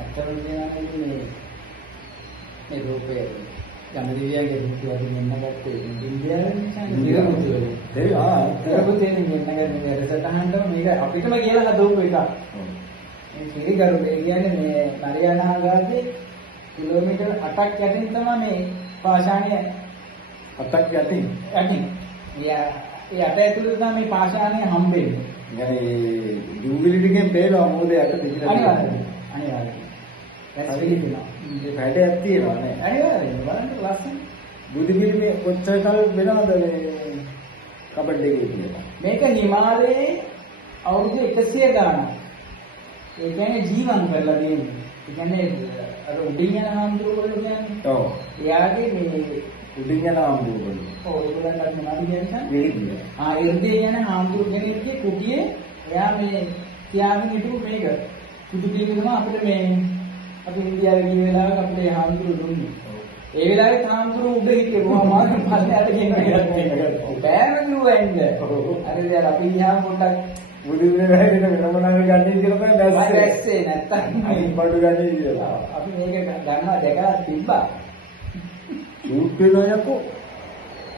අත්තරම කියන්නේ මේ රූපේ ගමදිවියගේ රූපය මෙන්න ගත්තේ ඉන්දියාවේ නිරමුතුවේ. නිරමුතුවේ මෙන්න රසතහන්ටම මේක අපිටම කියලා හදවපු එකක්. මේ කිරිගරු මේ කියන්නේ මේ මරියානාගාරේ කිලෝමීටර් 8ක් යටින් තමයි මේ පාෂාණය 7ක් යටින්. ඒ අට ඇතුළේ තමයි මේ පාෂාණය හම්බෙන්නේ. يعني දුගිලි ටිකෙන් පේනවා මොකද යට පිටිලා. අනිවාර්යයෙන්. ඒක පිළිගන්නවා. මේ පැඩයක් තියෙනවා නේ. අනිවාර්යයෙන් බලන්න ලස්සන. බුදු පිළිමේ කොච්චර කල් වෙනවද මේ කබඩ් එකේ කියලා. මේක හිමාලයේ අවුරුදු 100 ගාණක්. ඒ කියන්නේ ජීවන් කරලා තියෙන්නේ. ඒ කියන්නේ අර උඩින් යන හාමුදුරුවෝ කියන්නේ. ඔව්. එයාගේ මේ උඩින් යන හාමුදුරුවෝ. ඔව් ඒගොල්ලන්ට මොනවද කියන්නේ? වේගිය. එර්දේ යන හාමුදුරුවෝ කෙනෙක්ගේ කුටියේ එයා මේ තියාගෙන හිටපු මේක. කුටු පිළිගම අපිට මේ අපි ඉන්දියාවේ ගිය වෙලාවක අපිට හාමුදුරුවෝ දුන්නේ. ඒ වෙලාවේ හාමුදුරුවෝ උඩ හිටියේ කොහොම මාත් පල්ලයට ගෙන ගියා. බෑමලු වෙන්නේ. අර දැන් අපි ගියාම පොඩ්ඩක් බුදු පිළිමේ වැහෙන වෙන මොනවාද ගන්නේ කියලා තමයි දැස්සේ නැත්තම් අයින් බඩු ගන්නේ කියලා. අපි මේක ගන්නවා දැකලා තිබ්බා. ෂූට් වෙනවා යකෝ.